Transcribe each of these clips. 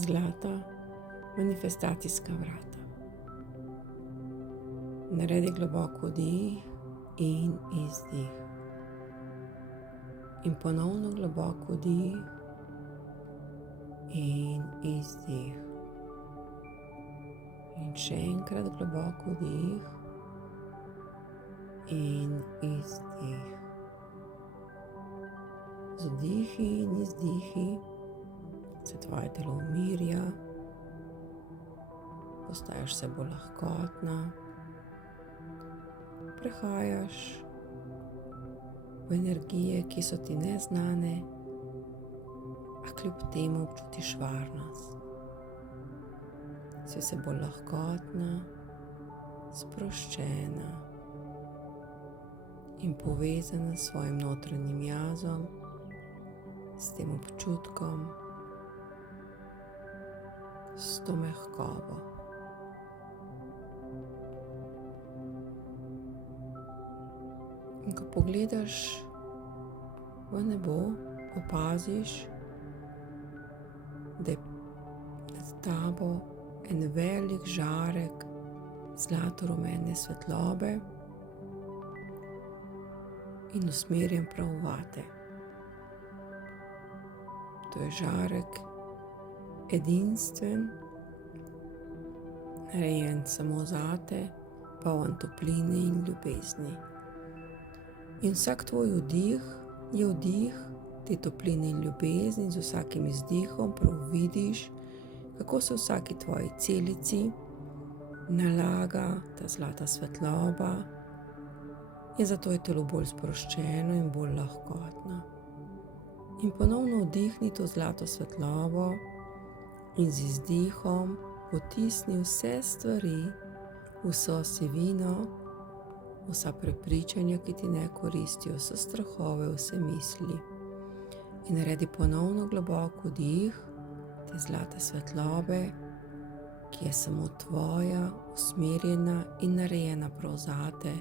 zlata manifestacijska vrata. Naredi globoko vdih in izdih. In ponovno globoko vdih in izdih. In še enkrat globoko vdih in izdih. Z vdihi in izdihi se tvoje telo umirja, postaješ vse bolj lahkotna, prehajaš v energije, ki so ti neznane, a kljub temu občutiš varnost. Si vse bolj lahkotna, sproščena in povezana s svojim notranjim jazom, s tem občutkom, s to mehkobo. In ko pogledaš v nebo, opaziš, da je nad tabo en velik žarek zlato-rumene svetlobe in usmerjen prav vate. To je žarek edinstven, narejen samo zate, poln topline in ljubezni. In vsak tvoj vdih je vdih te topline in ljubezni, z vsakim izdihom prav vidiš, kako se v vsaki tvoji celici nalaga ta zlata svetloba in zato je telo bolj sproščeno in bolj lahkotno. In ponovno vdihni to zlato svetlobo in z izdihom potisni vse stvari, vso sivino, vsa prepričanja, ki ti ne koristijo, vse strahove, vse misli. In naredi ponovno globok vdih te zlate svetlobe, ki je samo tvoja, usmerjena in narejena prav zate.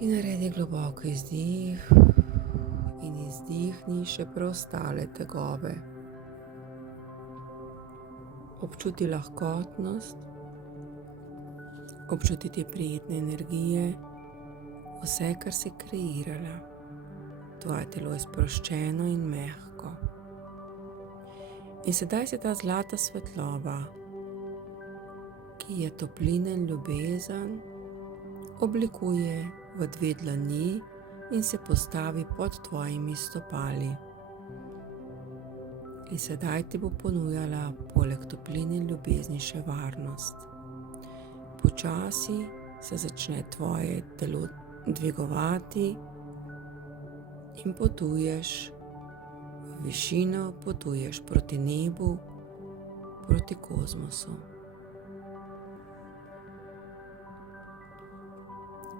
In naredi globok izdih in izdihni še preostale tegobe. Občuti lahkotnost, občuti te prijetne energije, vse, kar si kreirala. Tvoje telo je sproščeno in mehko. In sedaj se ta zlata svetloba, ki je toplina in ljubezen, oblikuje v dve dlani in se postavi pod tvojimi stopali. In sedaj ti bo ponujala poleg topline in ljubezni še varnost. Počasi se začne tvoje telo dvigovati in potuješ v višino, potuješ proti nebu, proti kozmosu.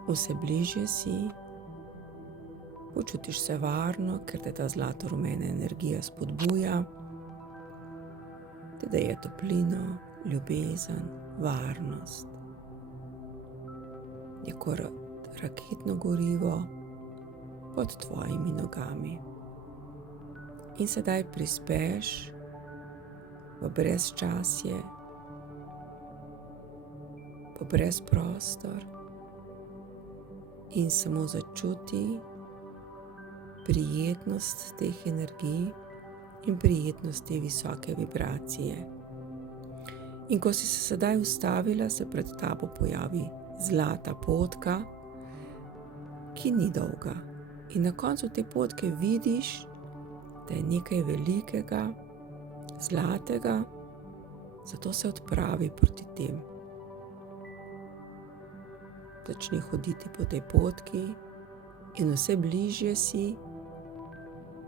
Vse bližje si, počutiš se varno, ker te ta zlato-rumena energija spodbuja, te daje toplino, ljubezen, varnost. Je kot raketno gorivo pod tvojimi nogami. In sedaj prispeš v brezčasje, v brezprostor in samo začuti prijetnost teh energij in prijetnost te visoke vibracije. In ko si se sedaj ustavila, se pred tabo pojavi zlata potka, ki ni dolga. In na koncu te potke vidiš, da je nekaj velikega, zlatega, zato se odpravi proti tem. Začni hoditi po tej potki in vse bližje si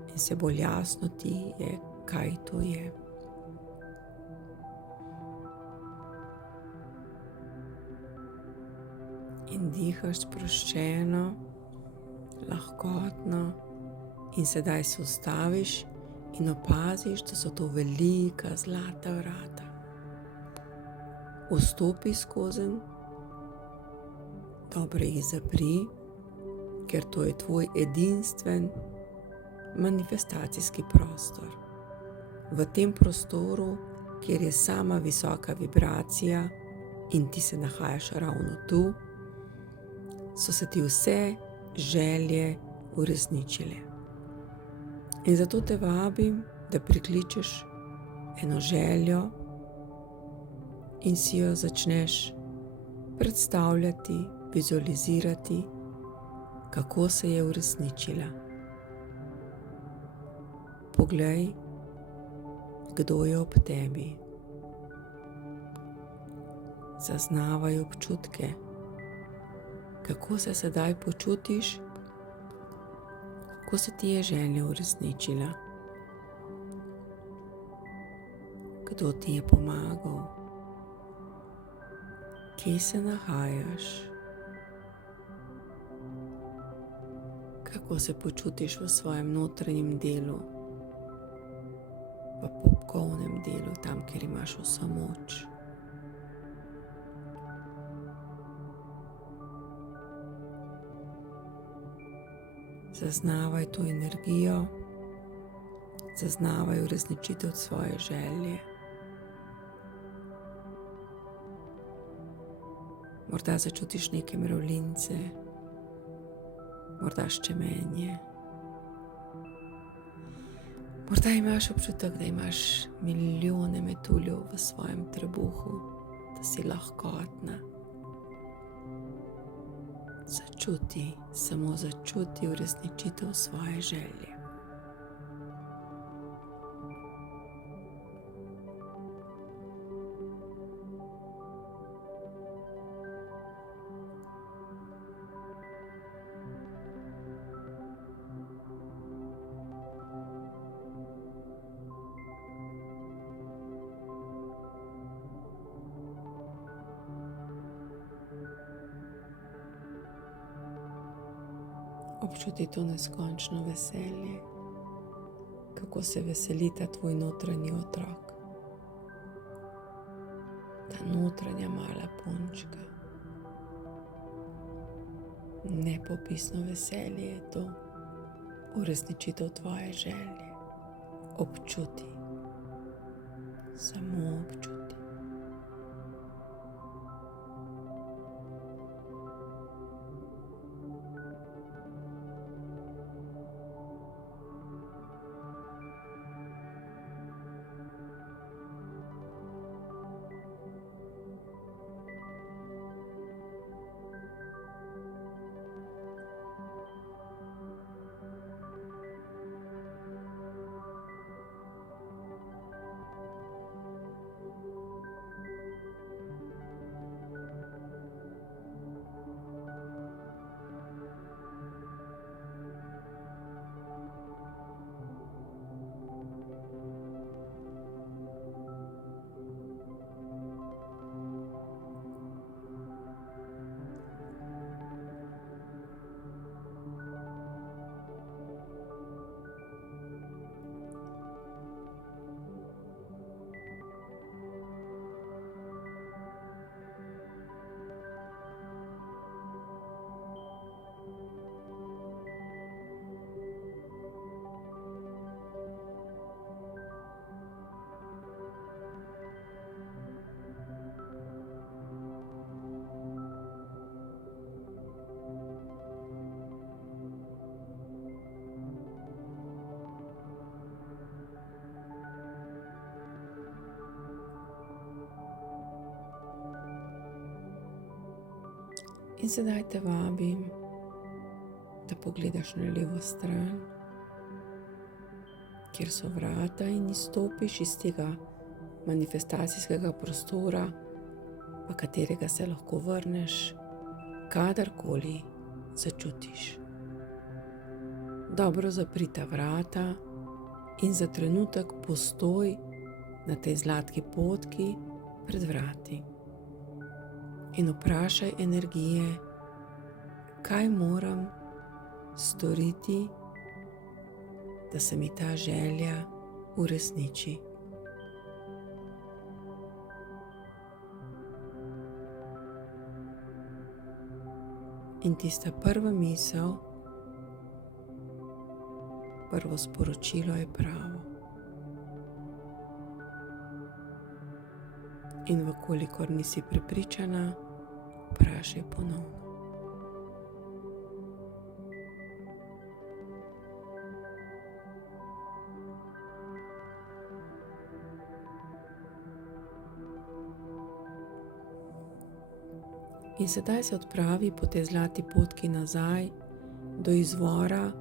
in vse bolj jasno ti je, kaj to je. In dihaš sproščeno, lahkotno in sedaj se ustaviš in opaziš, da so to velika zlata vrata. Vstopi skozenj, dobro jih zapri, ker to je tvoj edinstven manifestacijski prostor. V tem prostoru kjer je sama visoka vibracija in ti se nahajaš ravno tu, so se ti vse želje uresničile. In zato te vabim, da prikličeš eno željo in si jo začneš predstavljati, vizualizirati, kako se je uresničila. Poglej, kdo je ob tebi. Zaznavaj občutke, kako se sedaj počutiš, ko se ti je želja uresničila. Kdo ti je pomagal? Kje se nahajaš? Kako se počutiš v svojem notranjem delu, v popkovnem delu, tam, kjer imaš vso moč. Zaznavaj to energijo, zaznavaj uresničitev svoje želje. Morda začutiš neke mravljince, morda ščemenje. Morda imaš občutek, da imaš milijone metuljev v svojem trebuhu, da si lahkotna. Začuti, samo začuti uresničitev svoje želje. Občuti to neskončno veselje, kako se veseli ta tvoj notranji otrok, ta notranja mala punčka. Nepopisno veselje je to, uresničitev tvoje želje. Občuti, samo občuti. In sedaj te vabim, da pogledaš na levo stran, kjer so vrata, in izstopiš iz tega manifestacijskega prostora, v katerega se lahko vrneš, kadarkoli začutiš. Dobro zapri ta vrata in za trenutek postoj na tej zlatki potki pred vrati. In vprašaj energije, kaj moram storiti, da se mi ta želja uresniči. In tista prva misel, prvo sporočilo je pravo. In vkolikor nisi prepričana, vprašaj ponovno. In sedaj se odpravi po tej zlati potki nazaj do izvora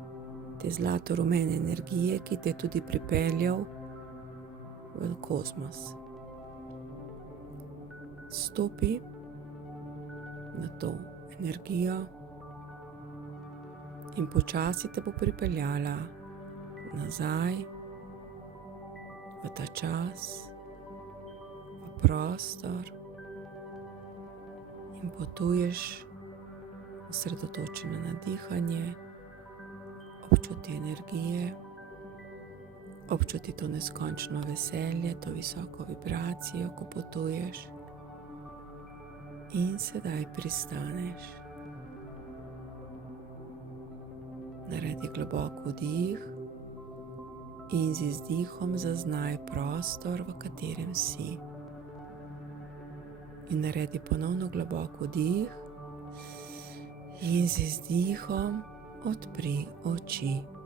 te zlato-rumene energije, ki te je tudi pripeljal v kozmos. Stopi na to energijo in počasi te bo pripeljala nazaj v ta čas, v prostor in potuješ osredotočena na dihanje, občuti energije, občuti to neskončno veselje, to visoko vibracijo, ko potuješ. In sedaj pristaneš. Naredi globok vdih in z izdihom zaznaj prostor, v katerem si. In naredi ponovno globok vdih in z izdihom odpri oči.